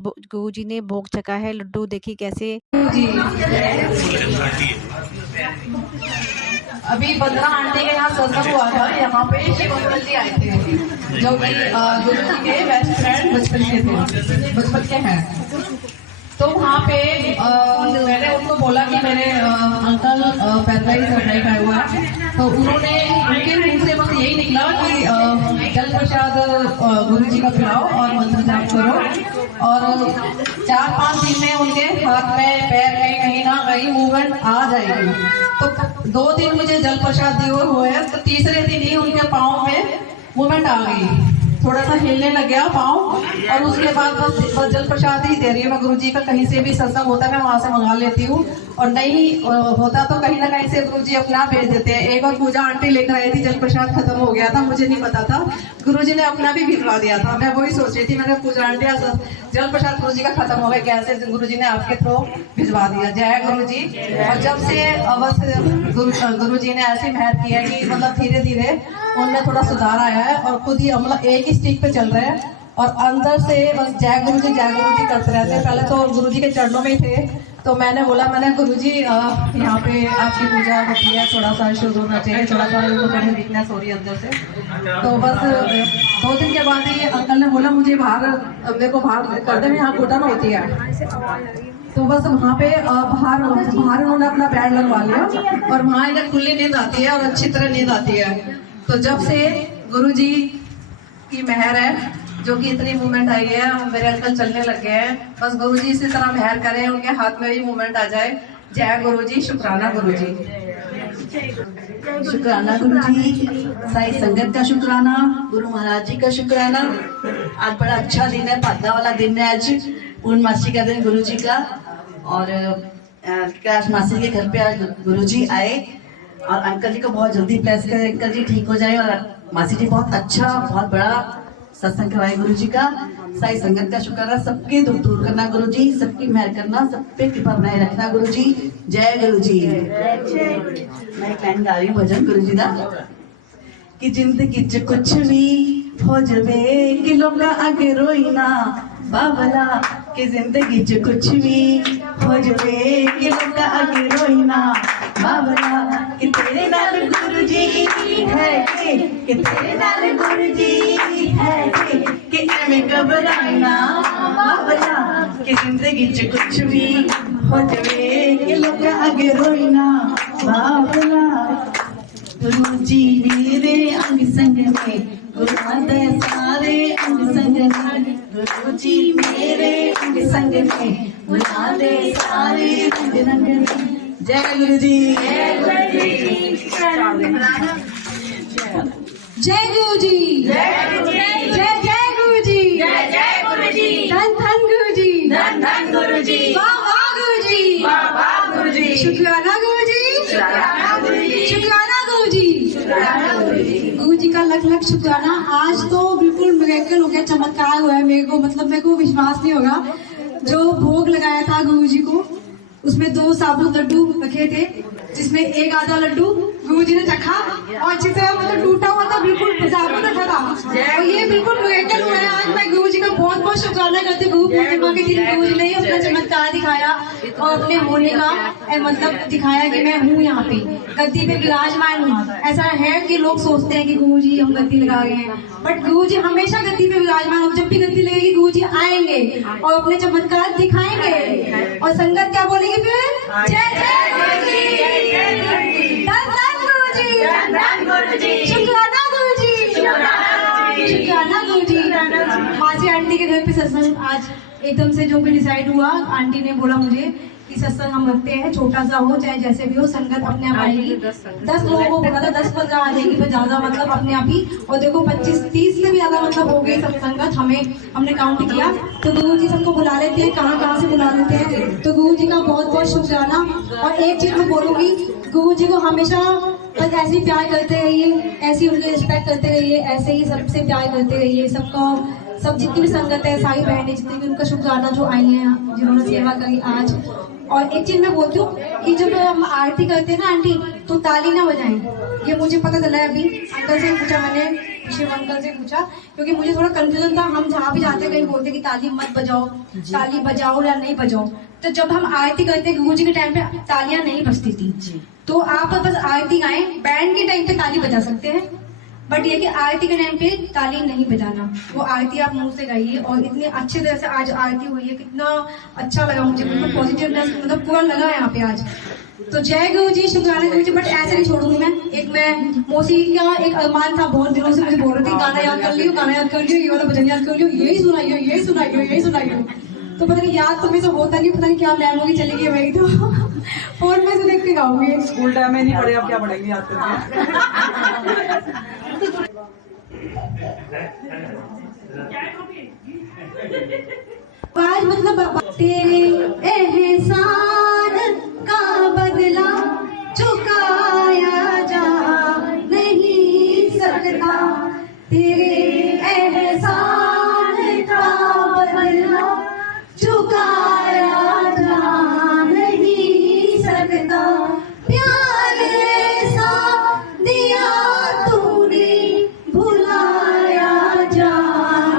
गुरु जी ने भोग छका है। लड्डू देखिए कैसे जी अभी 15 आंटी के यहाँ सत्संग हुआ था। यहाँ पे शिव अंकल जी आए थे जो कि गुरु जी के बेस्ट फ्रेंड बचपन के थे, बचपन के हैं। तो वहाँ पे मैंने उनको बोला कि मेरे अंकल पैरालाइज अटैक आया हुआ है। तो उन्होंने उनके मुंह से बस यही निकला कि जल प्रसाद गुरु जी का पिलाओ और मंत्र जाप करो। और 4-5 दिन में उनके हाथ में पैर में कहीं ना कहीं मूवमेंट आ जाएगी। तो 2 दिन मुझे जल प्रसाद दिए हुए हैं, तो तीसरे दिन ही उनके पाँव में मूवमेंट आ गई, थोड़ा सा हिलने लग गया पाँव। और उसके बाद बस जल प्रसाद ही दे रही है मैं गुरु जी का। कहीं से भी सत्संग होता है मैं वहां से मंगा लेती हूँ, और नहीं होता तो कहीं ना कहीं से गुरु जी अपना भेज देते हैं। एक बार पूजा आंटी लेकर आई थी, जल प्रसाद खत्म हो गया था, मुझे नहीं पता था, गुरु जी ने अपना भी भिजवा दिया था। मैं वही सोच रही थी, मैंने पूजा आंटी जल प्रसाद गुरु जी का खत्म हो गया, कैसे गुरु जी ने आपके थ्रू भिजवा दिया। जय गुरु जी। और जब से बस गुरु जी ने ऐसी मेहर की है कि मतलब धीरे धीरे उनमें थोड़ा सुधार आया है, और खुद ही मतलब एक ही स्टिक पे चल रहे हैं, और अंदर से बस जय गुरु जी करते रहते हैं। पहले तो गुरु जी के चरणों में ही थे, तो मैंने बोला गुरु जी यहाँ पे आपकी पूजा होती है, थोड़ा सा शुद्ध होना चाहिए, थोड़ा सा वीकनेस हो रही है अंदर से। तो बस 2 दिन के बाद ही अंकल ने बोला मुझे मेरे को बाहर कर दे, मैं यहाँ घुटन होती है। तो बस वहाँ पे बाहर उन्होंने अपना बेड लगवा लिया, और वहाँ इन्हें खुली नींद आती है और अच्छी तरह नींद आती है। तो जब से गुरु जी की मेहर है, जो कि इतनी मूवमेंट आई है, मेरे अंकल चलने लग गए हैं। बस गुरु जी इसी तरह मेहर करें, उनके हाथ में भी मूवमेंट आ जाए। जय गुरु जी, शुक्राना गुरु जी। शुक्राना गुरु जी, साई संगत का शुक्राना, गुरु महाराज जी का शुक्राना। आज बड़ा अच्छा दिन है, भादा वाला दिन है आज, पूर्णमासी का दिन गुरु जी का। और कैलाश मासी के घर पे आज गुरु जी आए, और अंकल जी को बहुत जल्दी ब्लेस करें, अंकल जी ठीक हो जाए, और मासी जी बहुत अच्छा बहुत बड़ा सत्संग करवाए गुरु जी का। साई संगत का शुक्राना, सबके दुख दूर करना गुरु जी, सबकी मेहर करना, सब पे कृपा बनाए रखना गुरु जी। जय गुरु जी। मैं एक लाइन गा रही हूँ भजन गुरु जी का, कि जिंदगी च कुछ भी हो जावे कि लोग आगे रोई ना बाबला, कि जिंदगी च कुछ भी हो जावे कि लोग आगे रोई ना बाबला, कि तेरे नाल गुरु जी है कि तेरे नाल गुरु जी है कि एवें घबराना बाबला, कि जिंदगी च कुछ भी हो जावे कि लोग आगे रोई ना बाबला। गुरु जी मेरे अंग संग में, गुरु आदे सारे अंग संग में, गुरु जी मेरे अंग संग में, गुरु आदे सारे रंग रंग में। जय गुरु जी। जय गुरु जी। जय गुरु जी। जय गुरु जी। जय जय गुरु जी। जय जय गुरु जी। धन धन गुरु जी। धन धन गुरु जी। वाह वाह गुरु जी। वाह वाह गुरु जी। शुक्राना गुरु जी। शुक्राना गुरु जी। शुक्राना गुरु जी। शुक्राना गुरु जी। गुरु जी का लख लख शुक्राना। आज तो बिल्कुल मिरेकल हो गया, चमत्कार हुआ है मेरे को, मतलब मेरे को विश्वास नहीं होगा। जो भोग लगाया था गुरु जी को, उसमें 2 साबुत लड्डू रखे थे, जिसमें एक आधा लड्डू गुरु जी ने चखा, और अच्छी तरह मतलब टूटा हुआ था, बिल्कुल साबुत रखा था। और ये बिल्कुल मिरेकल हुआ है। आज मैं गुरु जी का बहुत बहुत शुक्राना करती हूँ। गुरु पूर्णिमा के दिन गुरु जी ने अपना चमत्कार दिखाया, और अपने होने का मतलब दिखाया कि मैं हूँ यहाँ पे गद्दी पे विराजमान हूँ। ऐसा है कि लोग सोचते हैं कि गुरु जी हम गद्दी लगा गए हैं, बट गुरु जी हमेशा गद्दी पे विराजमान हो। जब भी गद्दी लगेगी गुरु जी आएंगे और अपने चमत्कार दिखाएंगे, और संगत क्या बोलेगी फिर? जय जय गुरु जी। धन धन गुरु जी। धन गुरु जी। शुक्राना गुरु जी। शुक्राना गुरु जी। मासी आंटी के घर पे सत्संग आज एकदम से जो भी डिसाइड हुआ, आंटी ने बोला मुझे कि सत्संग हम रखते हैं, छोटा सा हो चाहे जैसे भी हो, संगत अपने आप आएगी। 10 लोगों को बोला था, 10-15 आ जाएगी, पर ज्यादा मतलब अपने आप ही। और देखो 25-30 से भी ज्यादा मतलब हो गई सब संगत। हमने काउंट किया, तो गुरु जी सबको बुला लेते हैं, कहाँ से बुला लेते हैं। तो गुरु जी का बहुत बहुत शुक्राना। और एक चीज मैं बोलूंगी, गुरु जी को हमेशा बस ऐसे ही प्यार करते रहिए, ऐसे ही उनके रिस्पेक्ट करते रहिए, ऐसे ही सबसे प्यार करते रहिए। सब जितनी भी संगत है, सारी बहनें जितनी भी, उनका शुक्राना जो आई हैं, जिन्होंने सेवा करी आज। और एक चीज मैं बोलती हूँ कि जब हम आरती करते हैं ना आंटी, तो ताली ना बजाएं। ये मुझे पता चला है अभी, अंकल से पूछा मैंने शिव अंकल से पूछा, क्योंकि मुझे थोड़ा कंफ्यूजन था। हम जहाँ भी जाते कहीं बोलते कि ताली मत बजाओ, ताली बजाओ या नहीं बजाओ। तो जब हम आरती करते गुरु जी के टाइम पे तालियां नहीं बजती थी, तो आप बस आरती गाएं, बैंड के टाइम पे ताली बजा सकते हैं, बट ये कि आरती के टाइम पे ताली नहीं बजाना। वो आरती आप मुंह से गाइए। और इतनी अच्छी तरह से आज आरती हुई है, कितना अच्छा लगा मुझे, बिल्कुल पॉजिटिवनेस मतलब पूरा लगा यहाँ पे आज। तो जय गुरु जी, शुक्राना गुरु जी। बट ऐसे नहीं छोड़ूंगी मैं मौसी का एक अरमान था, बहुत दिनों से मुझे बोल रही थी गाना याद कर लियो, गाना याद कर लियो, ये वाला भजन याद कर लियो, यही सुनाइयो, यही सुनाइयो, यही सुनाइयो। तो पता नहीं याद तो मुझे होता नहीं, पता नहीं क्या मेमोरी चली गई मेरी। तो फोन में से देख के गाऊंगी। स्कूल टाइम में नहीं पढ़े, अब क्या पढ़ेंगे याद करके। आज मतलब तेरे एहसान का बदला चुकाया जा नहीं सकता, तेरे एहसान का बदला चुकाया जा नहीं सकता। प्यार ऐसा दिया तूने भुलाया जा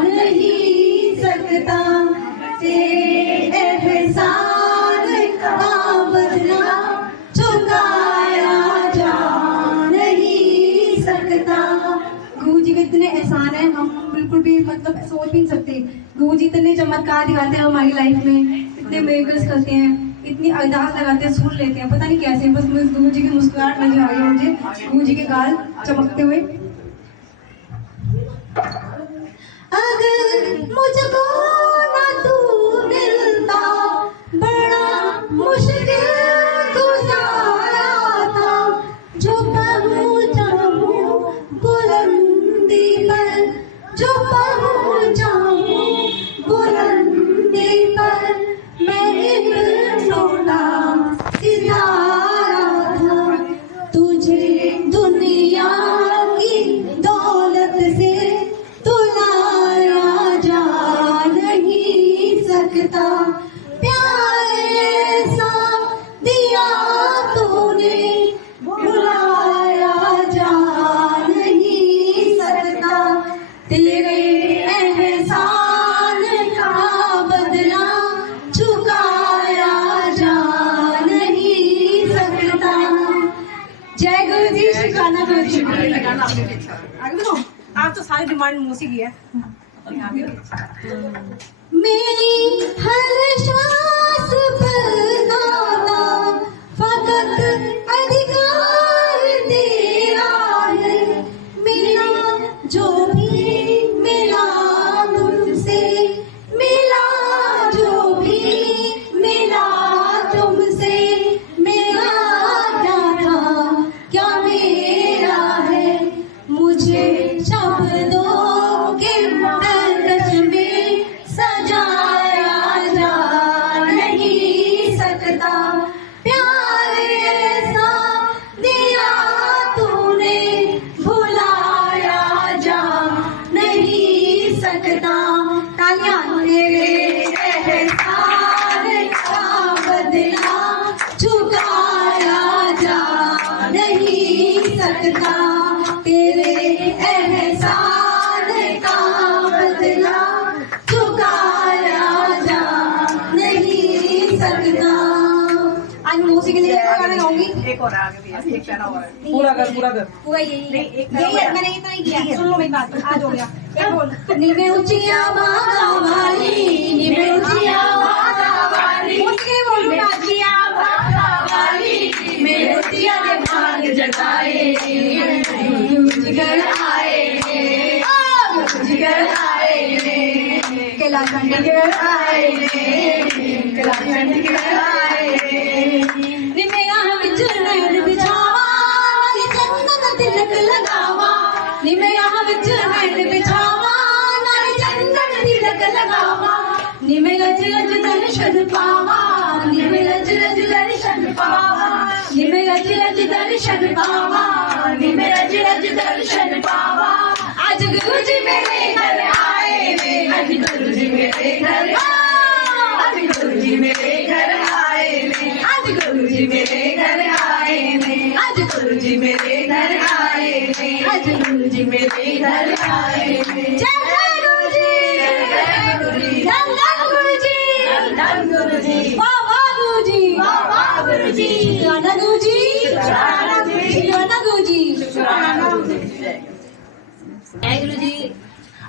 नहीं सकता, तेरे एहसान का बदला चुकाया जा नहीं सकता। गुरु जी के इतने एहसान है, हम बिल्कुल भी मतलब सोच भी नहीं सकते। गुरु जी इतने चमत्कार दिखाते हैं हमारी लाइफ में, इतने मिरेकल्स करते हैं, इतनी अरदास लगाते हैं, सुन लेते हैं, पता नहीं कैसे। बस गुरु जी की मुस्कुराहट नजर आ रही है मुझे, गुरु जी के गाल चमकते हुए। अगर मुझको ना तू मिलता, बड़ा मुश्किल गुजारा था, जो पहुंचा हूँ बुलंदी पर, जो पहुंचा हूँ बुलंदी पर, मैं एक छोटा सितारा था, तुझे दुनिया की दौलत से तुलाया जा नहीं सकता। प्यार ऐसा दिया तूने भुलाया जा नहीं सकता, तेरे एहसान का बदला चुकाया जा नहीं सकता। जय गुरु जी, शुक्राना गुरु जी। आप तो सारी डिमांड मुंह से की है। मेरी हर श्वास पर दाता फकत अधिकार तेरा है, मेरा जो भी मिला तुमसे, मिला जो भी मिला तुमसे, मेरा क्या था क्या मेरा है, मुझे शब्दों के दर्श में सजाया जा नहीं सकता। प्यार ऐसा दिया तूने भुलाया जा नहीं सकता। तालियां। तेरे एहसान का बदला चुकाया जा नहीं सकता, तेरे एहसान का बदला चुकाया जा नहीं सकता। आज मौसी के लिए एक गाना गाऊंगी। एक और आगे भी है, एक गाना और है। पूरा कर पूरा यही है, मैंने इतना ही किया। सुन लो मेरी बात, आज हो गया। एक बोल, निमे ऊंचिया बागा वाली, निमे ऊंचिया बागा वाली, उसके बोलूं नाचिया बागा वाली, मेरे ऊंचिया ने भाग जगाए, जिगर आए, जिगर आए, कैलाश जिगर आए, कैलाश जिगर आए, निमे यहाँ बिच नैन बिछावा, नारी चंदन तिलक लगावा, निमे यहाँ बिच नैन बिछावा, नारी चंदन तिलक लगावा, निमे रज रज दर्शन पावा, निमे रज रज दर्शन पावा, निमे रज रज दर्शन पावा, निमे रज रज दर्शन पावा। आज गुरु जी मेरे घर आए रे, आज गुरु जी मेरे घर, आज गुरु जी मेरे घर आए रे, आज गुरु जी मेरे घर आए रे, आज गुरु जी मेरे घर आए रे, आज गुरु जी मेरे घर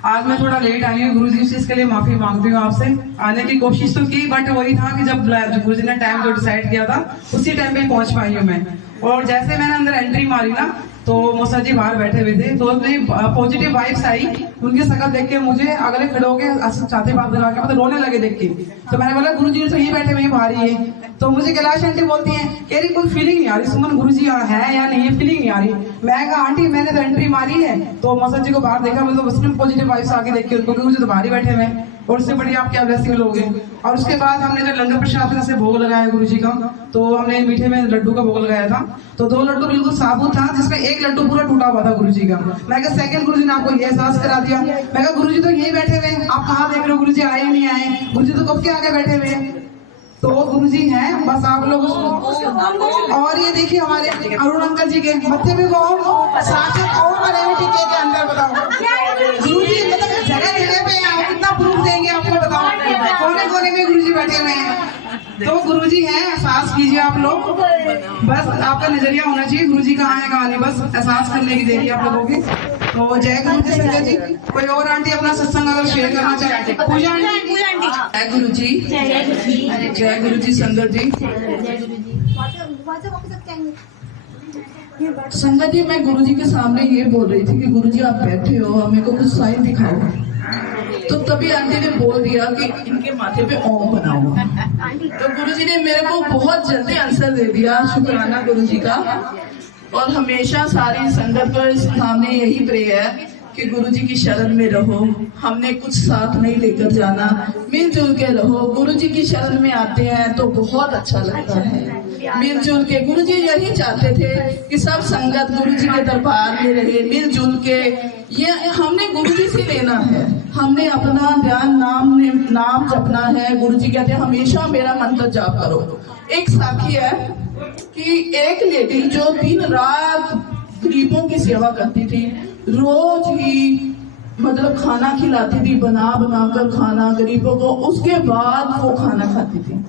आज मैं थोड़ा लेट आई हूँ गुरुजी से, इसके लिए माफी मांगती हूँ आपसे। आने की कोशिश तो की, बट वही था कि जब गुरुजी ने टाइम जो डिसाइड किया था उसी टाइम पे पहुंच पाई हूँ मैं। और जैसे मैंने अंदर एंट्री मारी ना, तो मौसा जी बाहर बैठे हुए थे, तो अपनी पॉजिटिव वाइब्स आई। उनकी शकल देख के मुझे अगले खड़े होकर छाती बात लगा के मतलब रोने लगे देख के। तो मैंने बोला गुरुजी तो यही बैठे हुए बाहर ही है। तो मुझे कैलाश आंटी बोलती हैं कह रही कोई फीलिंग नहीं आ रही सुमन गुरुजी है या नहीं है, फीलिंग नहीं आ रही। मैं कहा आंटी मैंने तो एंट्री मारी है। तो मौसा जी को बाहर देखा, मतलब उसने पॉजिटिव वाइब्स आके देख के उनको, मुझे तो बाहर ही बैठे हुए हैं और उससे बढ़िया आप क्या ब्लेसिंग लोगे। और उसके बाद हमने जो लंगर प्रसाद से भोग लगाया गुरुजी का, तो हमने मीठे में लड्डू का भोग लगाया था। तो 2 लड्डू बिल्कुल साबुत था, जिसमें 1 लड्डू पूरा टूटा हुआ था गुरुजी का। मैं कहा सेकंड गुरुजी ने आपको ये एहसास करा दिया। मैं कहा गुरुजी तो यही बैठे हुए, आप कहाँ देख रहे हो, गुरुजी आए नहीं आए, गुरुजी तो कब के आगे बैठे हुए हैं। तो गुरुजी हैं, बस आप लोग उसको। और ये देखिए हमारे अरुण अंकल जी के बच्चे भी साक्षात ओम बने हुए टीके के अंदर। बताओ गुरुजी मतलब जगह जगह पे आप कितना प्रूफ देंगे आपको, बताओ कोने कोने में गुरुजी बैठे हुए हैं। तो गुरुजी हैं, एहसास कीजिए आप लोग, बस आपका नजरिया होना चाहिए गुरुजी कहाँ है कहाँ नहीं, बस एहसास करने की देरी आप लोगों की। तो जय गुरु जी संजय जी। कोई और आंटी अपना सत्संग अगर शेयर करना चाहे, पूजा आंटी। जय गुरु जी, जय गुरु जी संगत जी। संगत जी मैं गुरु जी के सामने ये बोल रही थी कि गुरु जी आप बैठे हो, हमें को कुछ साइन दिखाओ। तो तभी आंटी ने बोल दिया कि इनके माथे पे ओम बनाओ। तो गुरुजी ने मेरे को बहुत जल्दी आंसर दे दिया, शुक्राना गुरुजी का। और हमेशा सारी संगत को सामने यही प्रे है कि गुरुजी की शरण में रहो, हमने कुछ साथ नहीं लेकर जाना, मिलजुल के रहो। गुरुजी की शरण में आते हैं तो बहुत अच्छा लगता है, मिलजुल के। गुरुजी यही चाहते थे कि सब संगत गुरुजी के दरबार में रहे, मिलजुल के। ये हमने गुरुजी से लेना है, हमने अपना ध्यान नाम जपना है। गुरुजी कहते हैं हमेशा मेरा मंत्र जाप करो। एक साखी है कि एक लेडी जो दिन रात गरीबों की सेवा करती थी, रोज ही मतलब खाना खिलाती थी, बना कर खाना गरीबों को, उसके बाद वो खाना खाती थी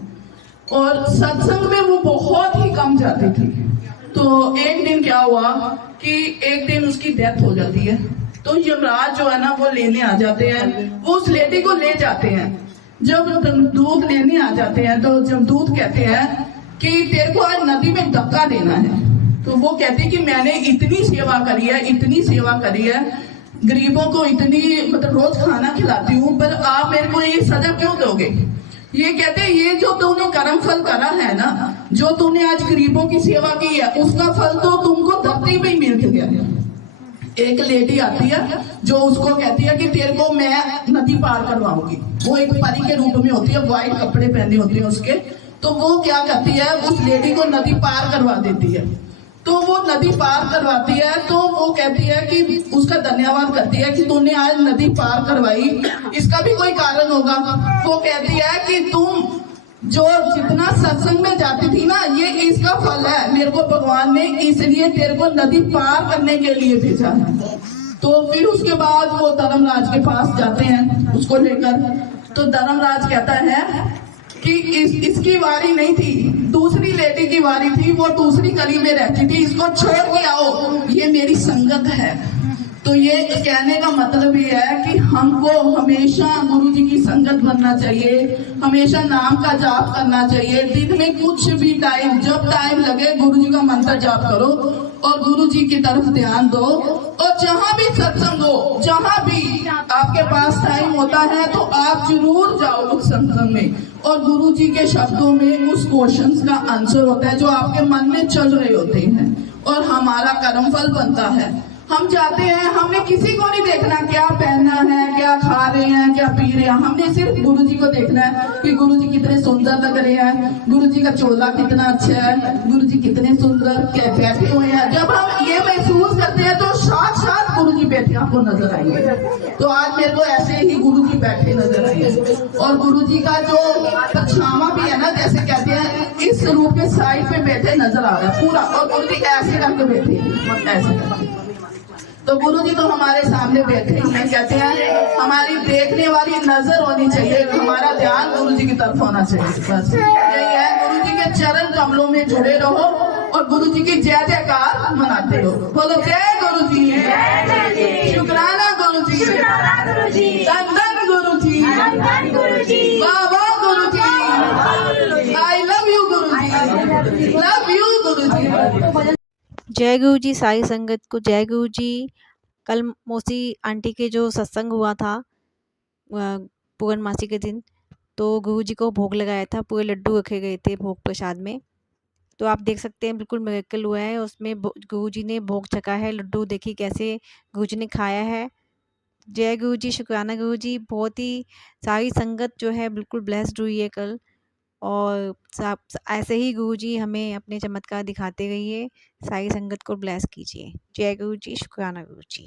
और सत्संग में वो बहुत ही कम जाती थी। तो एक दिन क्या हुआ कि एक दिन उसकी डेथ हो जाती है। तो यमराज जो है ना वो लेने आ जाते हैं, वो उस लेडी को ले जाते हैं। जब दूध लेने आ जाते हैं तो जमदूत कहते हैं कि तेरे को आज नदी में धक्का देना है। तो वो कहती है कि मैंने इतनी सेवा करी है, इतनी सेवा करी है, गरीबों को इतनी मतलब रोज खाना खिलाती हूँ, पर आप मेरे को ये सजा क्यों दोगे। ये कहते हैं ये जो तूने कर्म फल करा है ना, जो तूने आज गरीबों की सेवा की है, उसका फल तो तुमको धरती में ही मिल गया। एक लेडी आती है जो उसको कहती है कि तेरे को मैं नदी पार करवाऊंगी। वो एक परी के रूप में होती है, व्हाइट कपड़े पहने होते हैं उसके। तो वो क्या करती है, उस लेडी को नदी पार करवा देती है। तो वो नदी पार करवाती है, तो वो कहती है कि उसका धन्यवाद करती है कि तूने आज नदी पार करवाई, इसका भी कोई कारण होगा। वो कहती है कि तुम जो जितना सत्संग में जाती थी ना, ये इसका फल है, मेरे को भगवान ने इसलिए तेरे को नदी पार करने के लिए भेजा है। तो फिर उसके बाद वो धर्मराज के पास जाते हैं उसको लेकर। तो धर्मराज कहता है कि इसकी वारी नहीं थी, दूसरी लेडी की वारी थी, वो दूसरी गली में रहती थी, इसको छोड़ के आओ, ये मेरी संगत है। तो ये कहने का मतलब ये है कि हमको हमेशा गुरु जी की संगत बनना चाहिए, हमेशा नाम का जाप करना चाहिए। दिन में कुछ भी टाइम, जब टाइम लगे गुरु जी का मंत्र जाप करो और गुरु जी की तरफ ध्यान दो। और जहाँ भी सत्संग हो, जहाँ भी आपके पास टाइम होता है तो आप जरूर जाओ उस सत्संग में। और गुरु जी के शब्दों में उस क्वेश्चंस का आंसर होता है जो आपके मन में चल रहे होते हैं, और हमारा कर्मफल बनता है। हम जाते हैं, हमने किसी को नहीं देखना क्या पहनना है, क्या खा रहे हैं, क्या पी रहे हैं, हमने सिर्फ गुरु जी को देखना है कि गुरु जी कितने सुंदर लग रहे हैं, गुरु जी का चोला कितना अच्छा है, गुरु जी कितने सुंदर क्या बैठे हुए हैं। जब हम ये महसूस करते हैं तो साथ गुरु जी बैठे आपको नजर आएंगे। तो आज मेरे को ऐसे ही गुरु जी बैठे नजर आएंगे। और गुरु जी का जो परछावा भी है ना, जैसे कहते हैं, इस रूप के साइड पे बैठे नजर आ रहा है पूरा, और गुरु जी ऐसे करके बैठे, ऐसे करके। तो गुरु जी तो हमारे सामने बैठे हैं। कहते हैं हमारी देखने वाली नजर होनी चाहिए, हमारा ध्यान गुरु जी की तरफ होना चाहिए। बस यही है, गुरु जी के चरण कमलों में जुड़े रहो और गुरु जी की जय जयकार मनाते रहो। बोलो जय गुरु जी, शुक्राना गुरु गुरु जी, धन धन गुरु जी, वाह वाह गुरु जी, I love you Guru ji, love you गुरु जी। जय गुरु जी, साई संगत को जय गुरु जी। कल मौसी आंटी के जो सत्संग हुआ था पूर्णमासी के दिन, तो गुरु जी को भोग लगाया था, पूरे लड्डू रखे गए थे भोग प्रसाद में। तो आप देख सकते हैं बिल्कुल मिरेकल हुआ है, उसमें गुरु जी ने भोग छका है। लड्डू देखिए कैसे गुरु जी ने खाया है। जय गुरु जी, शुक्राना गुरु जी। बहुत ही सारी संगत जो है बिल्कुल ब्लेस्ड हुई है कल, और ऐसे ही गुरु जी हमें अपने चमत्कार दिखाते रहिए। सारी संगत को ब्लेस कीजिए। जय गुरु जी, शुक्राना गुरु जी।